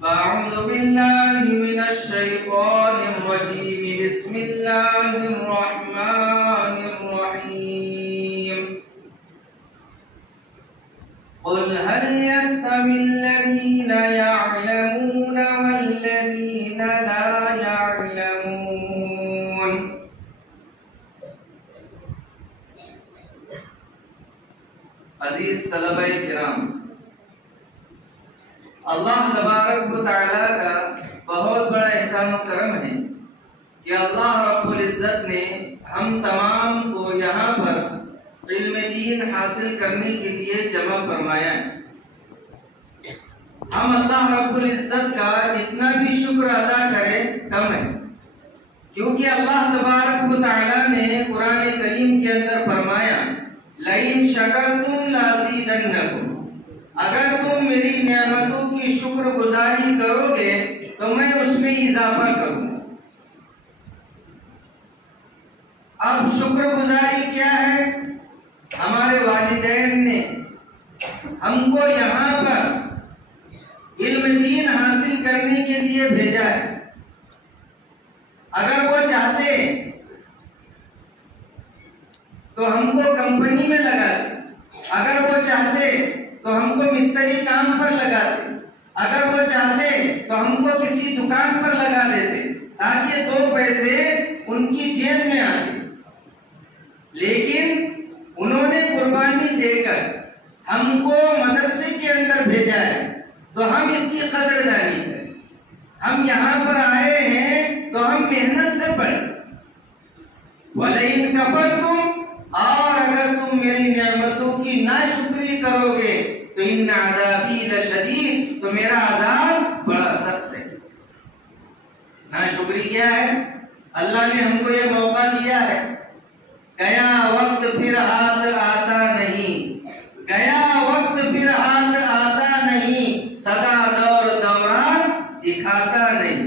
أعوذ بالله من الشيطان الرجيم بسم الله الرحمن الرحيم قل هل يستوي الذين يعلمون والذين لا يعلمون عزیز طلبہ کرام، اللہ تبارک و تعالیٰ کا بہت بڑا احسان و کرم ہے کہ اللہ رب العزت نے ہم تمام کو یہاں پر علم دین حاصل کرنے کے لیے جمع فرمایا ہے۔ ہم اللہ رب العزت کا جتنا بھی شکر ادا کریں کم ہے، کیونکہ اللہ تبارک و تعالیٰ نے قرآن کریم کے اندر فرمایا لَإِن شَكَرْتُمْ لَأَزِيدَنَّكُمْ، اگر تم میری نعمتوں کی شکر گزاری کرو گے تو میں اس میں اضافہ کروں۔ اب شکر گزاری کیا ہے؟ ہمارے والدین نے ہم کو یہاں پر علم دین حاصل کرنے کے لیے بھیجا ہے۔ اگر وہ چاہتے تو ہم کو کمپنی میں لگا دے، اگر وہ چاہتے تو ہم کو مستری کام پر لگا دے، اگر وہ چاہتے تو ہم کو کسی دکان پر لگا دیتے تاکہ دو پیسے ان کی جیب میں آتے، لیکن انہوں نے قربانی دے کر ہم کو مدرسے کے اندر بھیجا ہے تو ہم اس کی قدردانی کریں۔ ہم یہاں پر آئے ہیں تو ہم محنت سے پڑھیں۔ وَلَئِن كَفَرْتُمْ، اور اگر تم میری نعمتوں کی ناشکری کرو گے تو ان عذابی لشدید، تو میرا عذاب بڑا سخت ہے۔ ناشکری کیا ہے؟ اللہ نے ہم کو یہ موقع دیا ہے، گیا وقت پھر ہاتھ آتا نہیں، گیا وقت پھر ہاتھ آتا نہیں، سدا دور دوران دکھاتا نہیں۔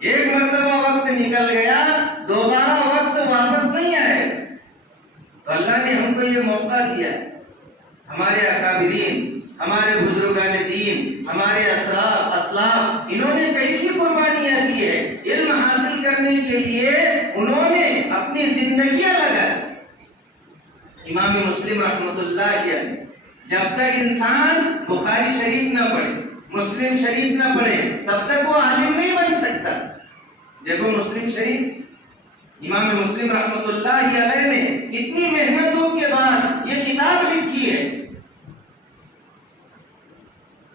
ایک مرتبہ وقت نکل گیا، دوبارہ وقت واپس نہیں آئے۔ تو اللہ نے ہم کو یہ موقع دیا ہے۔ ہمارے اکابرین، ہمارے بزرگان دین، ہمارے اسلاف، انہوں نے کیسی قربانیاں دی ہے علم حاصل کرنے کے لیے، انہوں نے اپنی زندگیاں لگائی۔ امام مسلم رحمۃ اللہ علیہ، جب تک انسان بخاری شریف نہ پڑھے، مسلم شریف نہ پڑھے، تب تک وہ عالم نہیں بن سکتا۔ دیکھو مسلم شریف، امام مسلم رحمۃ اللہ علیہ نے کتنی محنتوں کے بعد یہ کتاب لکھی ہے۔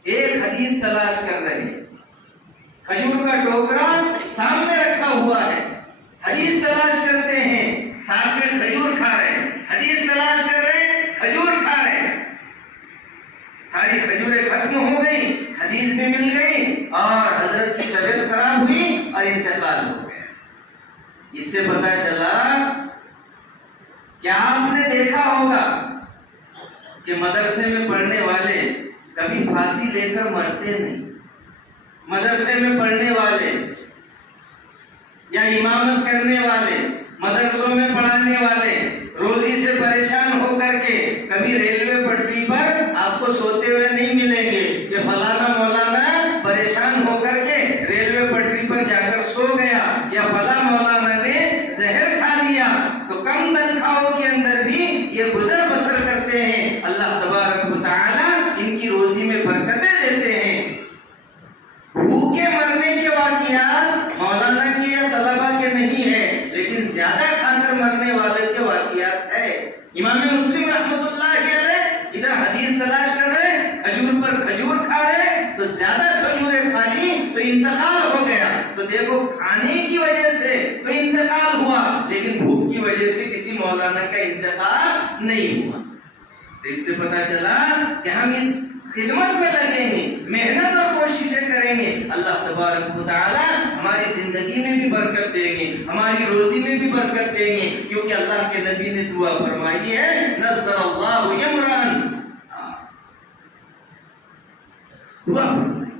ایک حدیث تلاش کر رہے ہیں، کھجور کا ٹوکرا سامنے رکھا ہوا ہے، حدیث تلاش کرتے ہیں، ساتھ میں کھجور کھا رہے ہیں، حدیث تلاش کر رہے ہیں، کھجور کھا رہے ہیں۔ ساری کھجوریں ختم ہو گئی، حدیث بھی مل گئی، اور حضرت کی طبیعت خراب ہوئی اور انتقال ہو گیا۔ اس سے پتا چلا کہ آپ نے دیکھا ہوگا کہ مدرسے میں پڑھنے والے کبھی پھانسی لے کر مرتے نہیں۔ مدرسے میں پڑھنے والے یا امامت کرنے والے، مدرسوں میں پڑھانے والے روزی سے پریشان ہو کر کے کبھی ریلوے پٹری پر آپ کو سوتے ہوئے نہیں ملیں گے کہ فلانا مولانا پریشان ہو کر کے ریلوے پٹری پر جا کر سو گیا، یا فلاں مولانا نے زہر کھا لیا۔ تو کم تنخواہوں کے اندر بھی یہ گزر بسر کرتے ہیں۔ اللہ تبارک و تعالی ان کی روزی میں برکتیں دیتے ہیں۔ بھوکے مرنے کے واقعات مولانا کے یا طلبہ کے نہیں ہیں، لیکن زیادہ کھا کر مرنے والے کے واقعات ہے۔ امام مسلم رحمۃ اللہ علیہ ادھر حدیث تلاش کر رہے، کھجور پر کھجور کھا رہے، تو زیادہ کھجوریں کھا لی تو انتقال ہو گیا۔ تو دیکھو کھانے کی وجہ سے تو انتقال ہوا، لیکن بھوک کی وجہ سے کسی مولانا کا انتقال نہیں ہوا۔ تو اس سے پتا چلا کہ ہم اس خدمت میں لگیں گے، محنت اور کوششیں کریں گے، اللہ تبارک و تعالی ہماری زندگی میں بھی برکت دیں گے، ہماری روزی میں بھی برکت دیں گے، کیونکہ اللہ کے نبی نے دعا فرمائی ہے نصر اللہ یمران، دعا فرمائی۔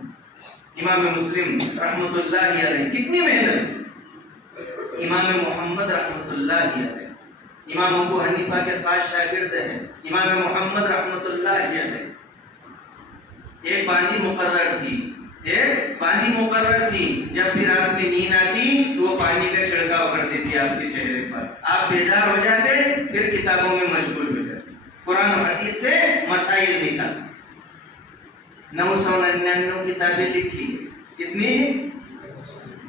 امام مسلم رحمۃ اللہ علیہ کتنی محنت، امام محمد رحمۃ اللہ علیہ، امام ابو حنیفہ کے خاص شاگرد ہیں، امام محمد رحمۃ اللہ علیہ۔ ایک باندھی مقرر تھی، ایک شادی مقرر تھی، جب بھی رات میں نیند آتی تو وہ پانی کا چھڑکاؤ کر دیتی آپ کے چہرے پر، آپ بیدار ہو جاتے، پھر کتابوں میں مشغول ہو جاتے، قرآن و حدیث سے مسائل نکالتے۔ 999 کتابیں لکھی، کتنی؟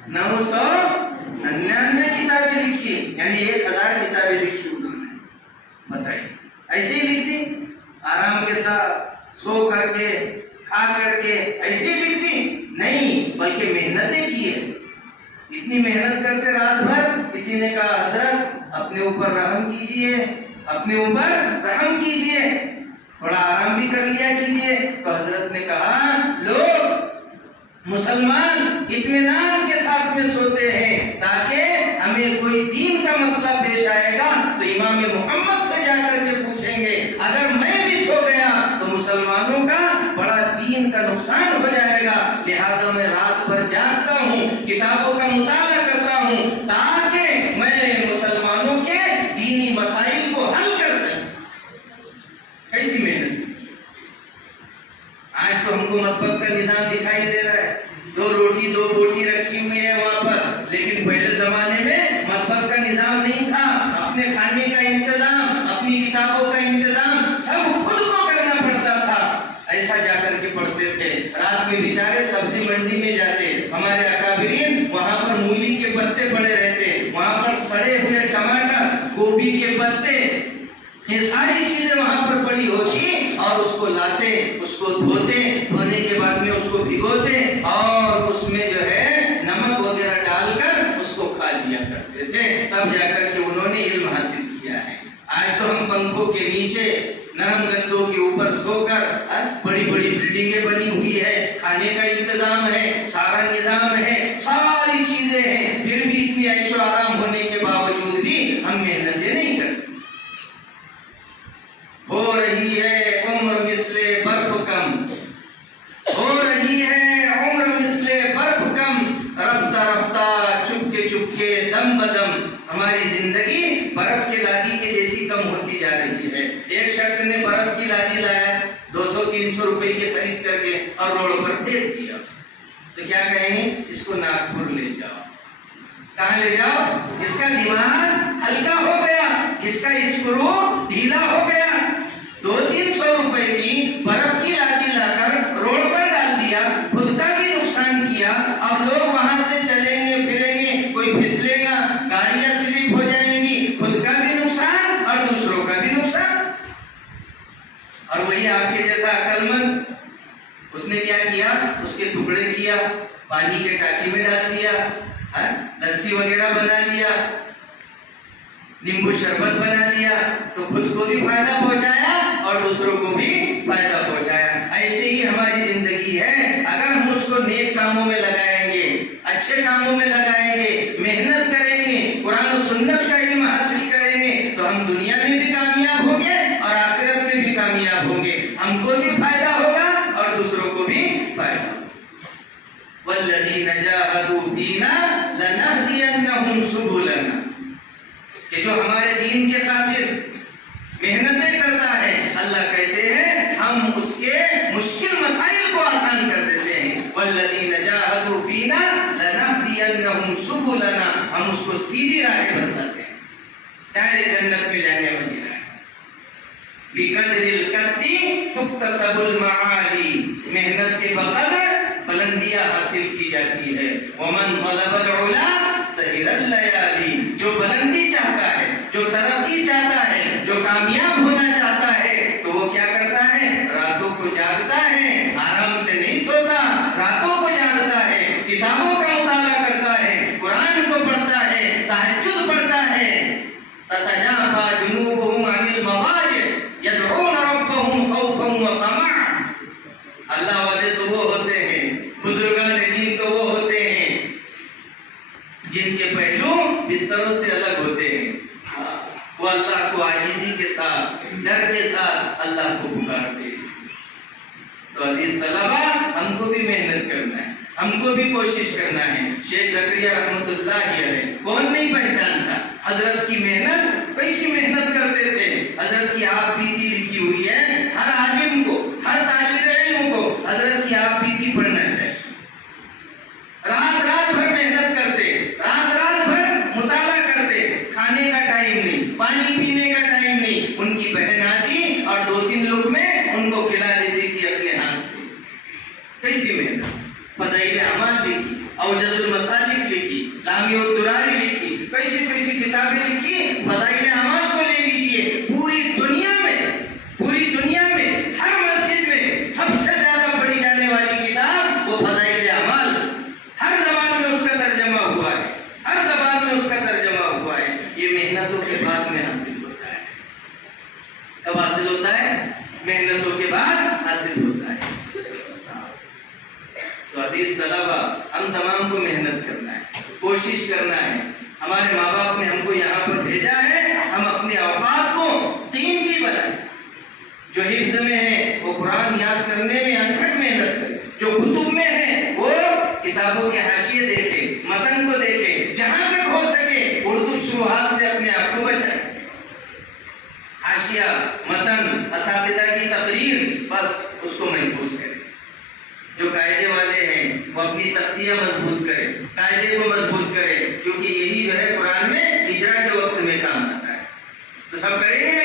999 کتابیں لکھی، یعنی 1000 کتابیں لکھی انہوں نے، بتائیے ایسے ہی لکھتی؟ آرام کے ساتھ سو کر کے کھا کر کے ایسے ہی لکھتی؟ نہیں، بلکہ محنتیں کی ہے، اتنی محنت کرتے رات بھر۔ کسی نے کہا حضرت اپنے اوپر رحم کیجئے، اپنے اوپر رحم کیجئے، تھوڑا آرام بھی کر لیا کیجئے۔ تو حضرت نے کہا لوگ مسلمان اطمینان کے ساتھ میں سوتے ہیں تاکہ ہمیں کوئی دین کا مسئلہ پیش آئے گا تو امام محمد سے جا کر کے پوچھیں گے، اگر میں بھی سو گیا تو مسلمانوں کا بڑا دین کا نقصان ہو جائے گا، لہذا میں رات بھر جاگتا ہوں، کتابوں کا مطالعہ کرتا ہوں تاکہ میں مسلمانوں کے دینی مسائل کو حل کر سکوں۔ ایسی محنت۔ آج تو ہم کو مطبخ کا نظام دکھائی دے رہا ہے، 2 روٹی 2 بوٹی رکھی ہوئی ہے وہاں پر، لیکن پہلے زمانے میں مطبخ کا نظام نہیں تھا، اپنے کھانے کا انتظام، اپنی کتابوں کا انتظام سب خود کو کرنا پڑتا تھا۔ ایسا جا کر کے پڑھتے تھے، رات میں بیچارے سبزی منڈی میں جاتے، ہمارے اکابرین وہاں پر مولی کے پتے پڑے رہتے، وہاں پر سڑے ہوئے ٹماٹر، گوبھی کے پتے، یہ ساری چیزیں وہاں پر پڑی ہوتی اور اس کو لاتے، اس کو دھوتے، دھونے کے بعد میں اس کو بھگوتے اور اس میں جو ہے نمک وغیرہ ڈال کر اس کو کھا لیا کرتے تھے، تب جا کر کے انہوں نے علم حاصل کیا ہے۔ آج تو ہم پنکھوں کے نیچے نرم گدوں کے اوپر سو کر، بڑی بڑی بلڈنگیں بنی ہوئی ہے، کھانے کا انتظام ہے، سارا نظام ہے، ساری چیزیں ہیں، پھر بھی اتنی عیش و آرام ہونے کے باوجود بھی ہم محنتیں نہیں کرتے۔ ہو رہی ہے عمر مثل برف کم، ہو رہی ہے عمر مثل برف کم، رفتہ رفتہ چپ کے دم بدم، ہماری زندگی برف کے لادی کے جیسی کم ہوتی جا رہی ہے۔ ایک شخص نے برف کی لادی لایا 200-300 روپے کی خرید کر کے اور روڈ پر پھینک دیا، تو کیا کہیں گے؟ اس کو ناگپور لے جاؤ۔ کہاں لے جاؤ؟ اس کا دماغ ہلکا ہو گیا، اس کا اسکرو ڈھیلا ہو گیا۔ 200-300 روپے کی برف کی لادی لا کر روڈ پر ڈال دیا، خود کا بھی نقصان کیا، اب لوگ وہاں سے چلیں گے پھریں گے، کوئی پھسلے گا، گاڑیاں سلپ ہو جائیں گی، خود کا بھی نقصان اور دوسروں کا بھی نقصان۔ اور وہی آپ کے جیسا عقل مند، اس نے کیا کیا؟ اس کے ٹکڑے کیا، پانی کے ٹانکی میں ڈال دیا، لسی وغیرہ بنا لیا، نیمبو شربت بنا لیا، تو خود کو بھی فائدہ پہنچایا اور دوسروں کو بھی فائدہ پہنچایا۔ ایسے ہی ہماری زندگی ہے، اگر ہم اس کو نیک کاموں میں لگائیں گے، اچھے کاموں میں لگائیں گے، محنت کریں گے، قرآن و سنت کا علم حاصل کریں گے، تو ہم دنیا میں بھی کامیاب ہوں گے اور آخرت میں بھی کامیاب ہوں گے، ہم کو بھی فائدہ ہوگا اور دوسروں کو بھی فائدہ ہوگا۔ وَالَّذِينَ جَاهَدُوا فِينَا لَنَهْدِيَنَّهُمْ سُبُلَنَا، کہ جو ہمارے دین کے خاطر محنتیں کرتا ہے، اللہ کہتے ہیں ہم اس کے مشکل مسائل کو آسان کر دیتے ہیں۔ وَالَّذِينَ جَاهَدُوا فِينَا لَنَهْدِيَنَّهُمْ سُبُلَنَا، ہم اس کو سیدھی راہیں بتاتے ہیں، ڈائریکٹ جنت میں جانے والی راہ۔ بِقَدْرِ الْقَدِّ تُكْتَسَبُ الْمَعَالِي، محنت کے بقدر بلندیاں حاصل کی جاتی ہے۔ وَمَنْ طَلَبَ الْعُلَا سَهِرَ اللَّيَالِي، جو بلندی چاہتا ہے، جو ترقی چاہتا ہے، جو کامیاب ہونا چاہتا ہے، تو وہ کیا کرتا ہے؟ راتوں کو جاگتا ہے، آرام سے نہیں سوتا، راتوں کو جاگتا ہے، کتابوں کا مطالعہ کرتا ہے، قرآن کو پڑھتا ہے، تہجد پڑھتا ہے۔ تَتَجَافَى جُنُوبُهُمْ عَنِ الْمَضَاجِعِ يَدْعُونَ رَبَّهُمْ خَوْفًا وَطَمَعًا، اللہ والے تو وہ ہوتے ہیں، بزرگان دین تو وہ ہوتے ہیں جن کے پہلو بستروں سے الگ ہوتے ہیں، وہ اللہ کو عاجزی کے ساتھ، ڈر کے ساتھ اللہ کو پکارتے ہیں۔ تو عزیز طلبہ، ہم کو بھی محنت کرنا ہے، ہم کو بھی کوشش کرنا ہے۔ شیخ زکریا رحمۃ اللہ علیہ کون نہیں پہچانتا حضرت کی محنت، کیسی محنت کرتے تھے۔ حضرت کی آپ بیتی لکھی ہوئی ہے، ہر عالم کو، ہر طالب علم کو حضرت کی آپ بیتی پڑھنا چاہیے۔ فضائل اعمال لکھی، اوجز المسالک لکھی، لامی الدراری لکھی، کیسی کیسی کتابیں لکھی. فضائل اعمال کو لے لیجئے، پوری دنیا میں ہر مسجد میں سب سے زیادہ پڑھی جانے والی کتاب وہ فضائل اعمال. ہر زبان میں اس کا ترجمہ ہوا ہے، یہ محنتوں کے بعد میں حاصل ہوتا ہے. کب حاصل ہوتا ہے؟ محنتوں کے بعد حاصل ہوتا ہے. تو عزیز طلبہ، ہم تمام کو محنت کرنا ہے، کوشش کرنا ہے. ہمارے ماں باپ نے ہم کو یہاں پر بھیجا ہے، ہم اپنے اوقات کو قیمتی بنائیں. جو حفظ میں ہے وہ قرآن یاد کرنے میں انتھک محنت کرے، جو کتب میں ہے وہ کتابوں کے حاشیے دیکھے، متن کو دیکھے، جہاں تک ہو سکے اردو شروحات سے اپنے آپ کو بچائیں. حاشیہ، متن، اساتذہ کی تقریر، بس اس کو محفوظ کریں. جو قاعدے والے ہیں وہ اپنی تختیاں مضبوط کریں، قاعدے کو مضبوط کریں، کیونکہ یہی جو ہے قرآن میں ہجرت کے وقت میں کام آتا ہے. تو سب کریں گے